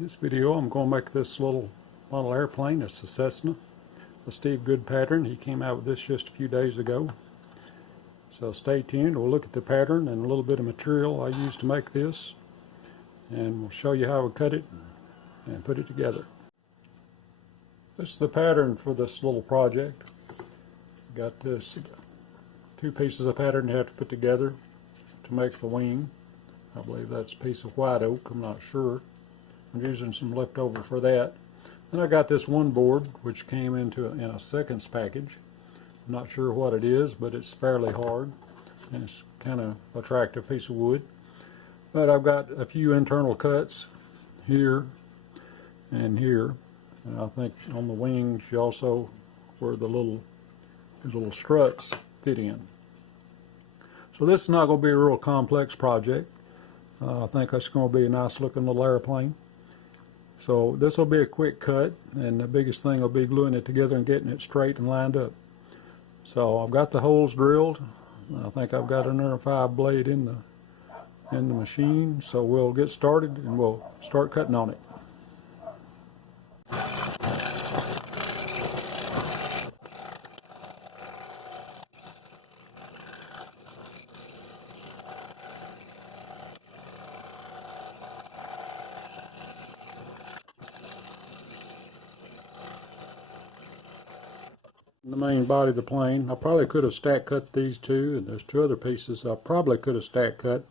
This video I'm going to make this little model airplane. It's a Cessna, a Steve Good pattern. He came out with this just a few days ago. So stay tuned. We'll look at the pattern and a little bit of material I used to make this, and we'll show you how we cut it and put it together. This is the pattern for this little project. Got this two pieces of pattern you have to put together to make the wing. I believe that's a piece of white oak, I'm not sure. I'm using some leftover for that. Then I got this one board which came in a seconds package. I'm not sure what it is, but it's fairly hard and it's kind of attractive piece of wood. But I've got a few internal cuts here and here, and I think on the wings also where the little struts fit in. So this is not going to be a real complex project. I think it's going to be a nice looking little airplane. So this will be a quick cut, and the biggest thing will be gluing it together and getting it straight and lined up. So I've got the holes drilled. I think I've got another 5 blade in the machine. So we'll get started and we'll start cutting on it. The main body of the plane, I probably could have stack cut these two, and there's 2 other pieces I probably could have stack cut,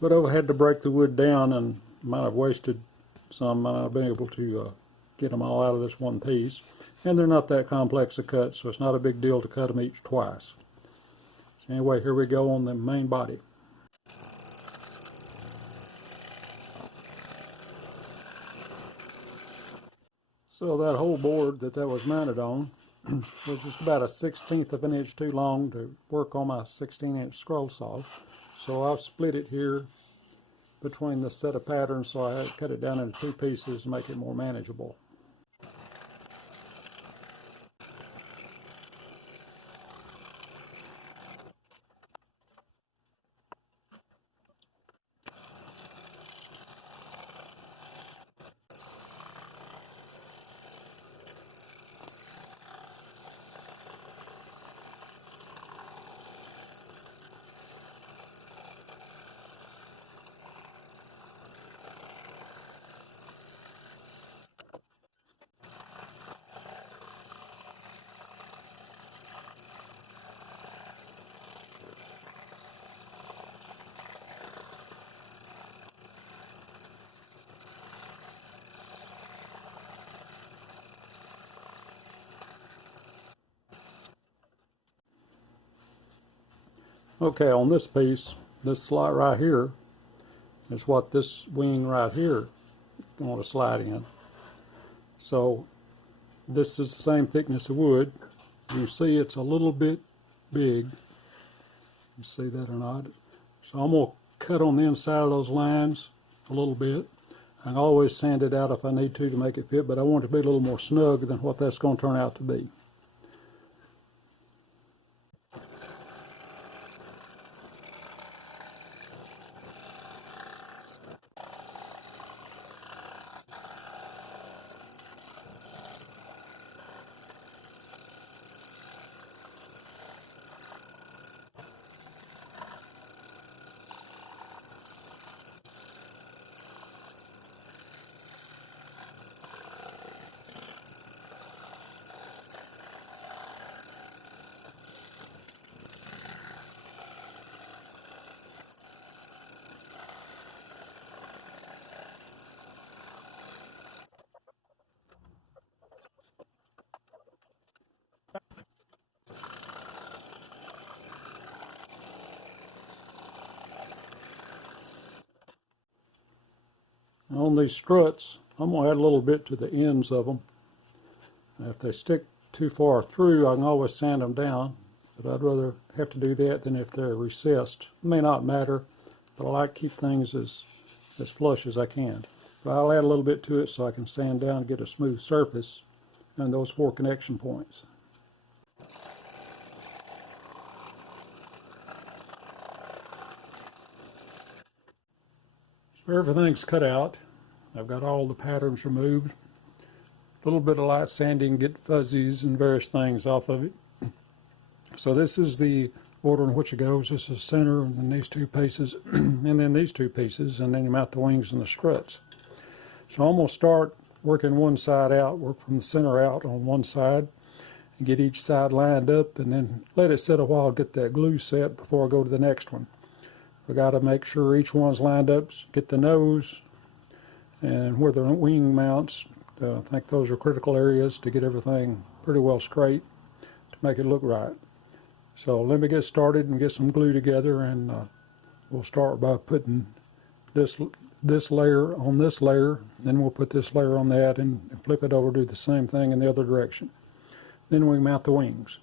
but I had to break the wood down and might have wasted some. Might not have been able to get them all out of this one piece, and they're not that complex to cut, so it's not a big deal to cut them each twice. So anyway, here we go on the main body. So that whole board that was mounted on was just about a 1/16 of an inch too long to work on my 16-inch scroll saw. So I've split it here between the set of patterns, so I had to cut it down into 2 pieces to make it more manageable. Okay, on this piece, this slot right here is what this wing right here going to slide in. So this is the same thickness of wood. You see it's a little bit big. You see that or not? So I'm going to cut on the inside of those lines a little bit. I can always sand it out if I need to make it fit, but I want it to be a little more snug than what that's going to turn out to be. On these struts, I'm going to add a little bit to the ends of them. If they stick too far through, I can always sand them down, but I'd rather have to do that than if they're recessed. It may not matter, but I like to keep things as flush as I can. But I'll add a little bit to it so I can sand down and get a smooth surface and those 4 connection points. So everything's cut out. I've got all the patterns removed. A little bit of light sanding, get fuzzies and various things off of it. So this is the order in which it goes. This is center, and then these two pieces, and then these two pieces, and then you mount the wings and the struts. So I'm going to start working one side out, work from the center out on one side, and get each side lined up, and then let it sit a while, get that glue set before I go to the next one. I got to make sure each one's lined up, get the nose, and where the wing mounts. I think those are critical areas to get everything pretty well straight to make it look right. So let me get started and get some glue together, and we'll start by putting this layer on this layer, then we'll put this layer on that and flip it over, do the same thing in the other direction. Then we mount the wings.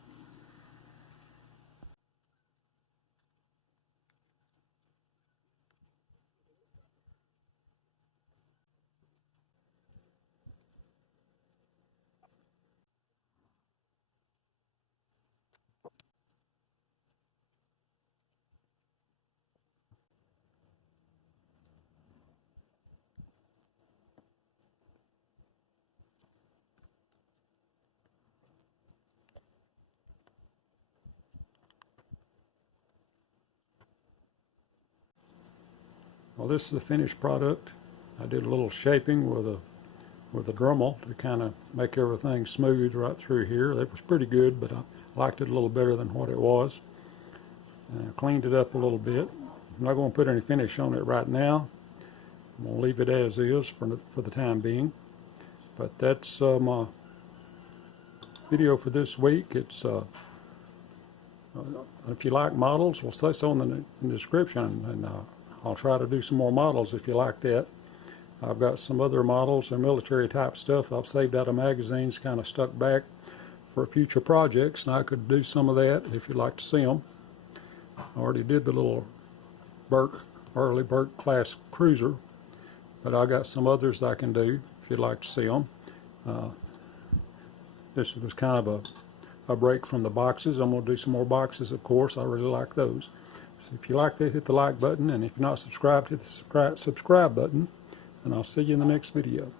Well, this is the finished product. I did a little shaping with a Dremel to kind of make everything smooth right through here. It was pretty good, but I liked it a little better than what it was. And I cleaned it up a little bit. I'm not going to put any finish on it right now. I'm going to leave it as is for the time being. But that's my video for this week. It's if you like models, well, say so in the description, and I'll try to do some more models if you like that. I've got some other models and military type stuff I've saved out of magazines, kind of stuck back for future projects, and I could do some of that if you'd like to see them. I already did the little early Burke class cruiser, but I got some others that I can do if you'd like to see them. This was kind of a break from the boxes. I'm going to do some more boxes, of course. I really like those. So if you like that, hit the like button, and if you're not subscribed, hit the subscribe button, and I'll see you in the next video.